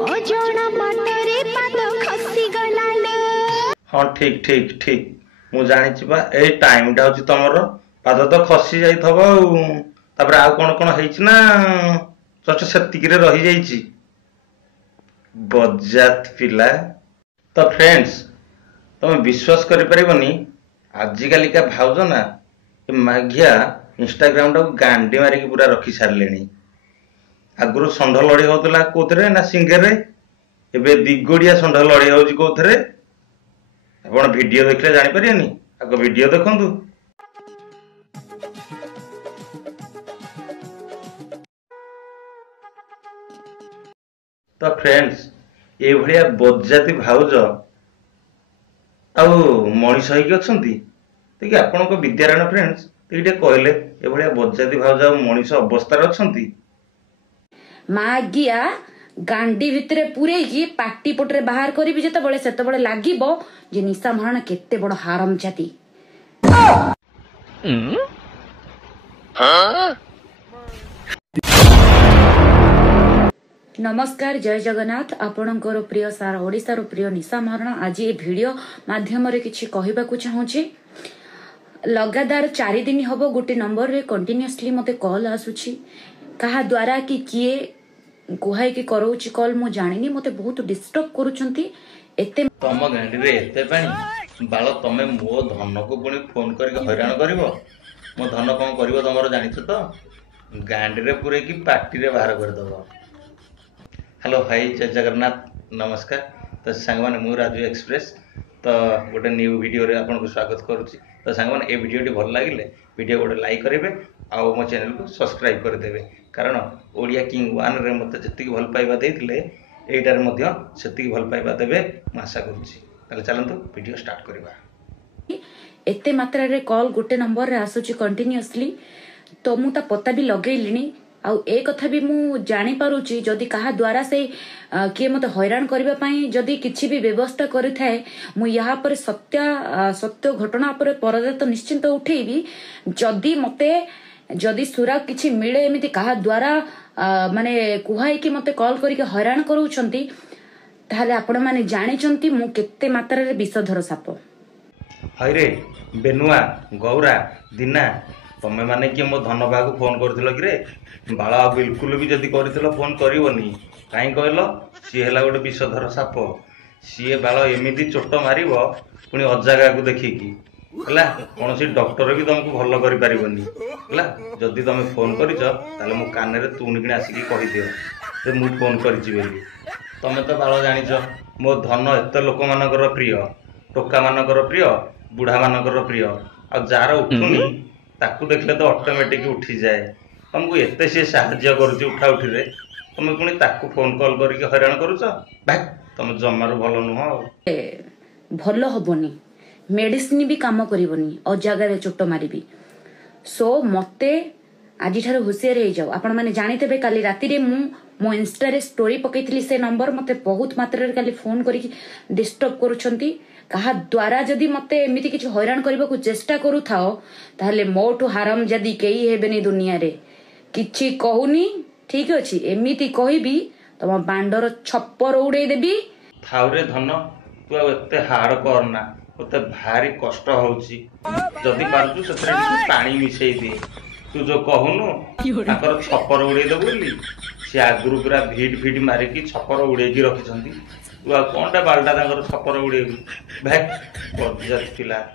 अजणा बाटरे पाद खसी गलालो। हाँ ठीक ठीक ठीक मु जानी बा ए टाइमटा हूँ तुमर पाद तो खसी जाइथब तापर आउ कौन कौन है ना जस्ट सेतिक रही जाइछि बजात पिला। तो फ्रेंड्स तुम विश्वास कर पारिबनी आजिकालिका भाउज ना माघिया इंस्टाग्राम टाक गांडी मारिकी पूरा रखी सारे। आगुरी षंढ लड़े होता कौथे ना सिंगे एबे दिगोड़िया षंढ लड़े हो कौथे आप वीडियो देखले जानीपर आग वीडियो देखु। तो फ्रेंड्स ये भलिया बजाती भाउज आउ मनीष होइकी अछंती देखि आपण को विद्यारायण फ्रेंड्स ये कहले ए भलिया बजाती भाउज आउ मनीष अवस्था अछंती। मागिया गांडी भितरे पूरे की पाटी पटरे बाहर करी जेते बळे सेते बळे लागिबो जे निशा महाराणा केते बड़ हारम जाति। नमस्कार जय जगन्नाथ आपणकर प्रिय सारा ओडिशार प्रिय निशा महाराणा आज ये वीडियो माध्यम रे किछि कहिबाकू चाहूची। लगातार 4 दिन हबो गोटे नंबर रे कंटिन्यूअसली मते कॉल आसुची कहा द्वारा कि किए कुहाई कि करौची कॉल मु जानिनी मते बहुत डिस्टर्ब करूचंती। एते तम गांडी रे एते पानी बाल तमे मो धन को पुणी फोन करके हैरान करिवो मो धन कोन करिवो तमरो जानिछ तो गांडी रे पुरे की पार्टी रे बाहर कर दबो। हेलो हाय जय जगन्नाथ नमस्कार। तो सांग माने मु राजू एक्सप्रेस तो गोटे न्यू वीडियो रे आपन को स्वागत करूची। तो सांग माने ए वीडियो टी भल लागिले वीडियो गोटे लाइक करेंगे आउ मो चैनल को सब्सक्राइब करदेवे कारण ओडिया किंग 1 रे मते जति भल पाइबा देथिले एटार मध्य सेति भल पाइबा देबे मैं आशा करूची। ताले चलंतु वीडियो स्टार्ट करबा। एते मात्रा रे कॉल गोटे नंबर रे आसुची कंटिन्यूअसली तो मु ता पता भी लगेलिनी आउ ए कथा भी मु जानी पारुची जदि कहा द्वारा से किए मते हैरान करबा पई जदि किछि भी व्यवस्था करि थाए मु यहाँ पर सत्य घटना पर परदा तो निश्चिंत उठेबी। जदि मते जदि सुरा किछि मिले एमिति कहा द्वारा माने कुहाई कि मते कॉल करिके हैरान करूछंती ताहले आपण माने जानिचंती मु केते मात्रा रे विषधर साप। हाय रे बेनुआ गौरा दीना तमे माने कि मो धन बागु फोन करथिलो कि रे बाला बिल्कुल भी जदि करथिलो फोन करिवनी काई कहलो सी हला गोटे विषधर साप सी बाल एमिति चोट मारिबो पुनी अजागा को देखिकी हला कोनोसी डॉक्टर भी तुमको भल करि परिबनी हला। जदि तमे फोन करिछ ताले मो कान रे तुनिकिन आसिकी कहि दियो जे मु फोन करिछि बेली। तमे तो बाल जानिछ मो धन एते लोक मानकर प्रिय टोका मानकर प्रिय बुढ़ा मानकर प्रिय आ जार उठुनी ताकू देखले तो ऑटोमेटिक उठी जाए तुमको एते से साहाय्य करूची उठा उठी रे तुम पुणी ताकू फोन कॉल करके हैरान करूछ भाई तुम जमार भल नुह भल हबनी मेडिसिन भी काम करबनी अजागा चोट मारिबी। सो मते आज ठार होशियार हो जाओ आपण माने जानितेबे काली राति रे मो इंस्टा रे स्टोरी पकेइथिली से नंबर मते बहुत मात्रा रे काली फोन करिक डिस्टर्ब करूछंती कहा द्वारा जदि मते एमिति किछ हैरान करबा को चेष्टा करू थाओ ताहले मोटू हाराम जदि केही हेबेनी दुनिया रे किछि कहूनी ठीक अछि एमिति कहिबी तम बांडर छप्पर उड़े देबी। थाउरे धन तू एते हार्ड करना ओते भारी कष्ट होउची जदि पारजु सेतरे पानी मिसई दे तू जो कहूनु ताकर छप्पर उड़े दे बोली से आगुरु पूरा भीड़ मारिकी छप्पर उड़ेकी रखिछंती तू आ कोनटा बालटा ताकर छप्पर उड़ेबी भाई बजात पिला।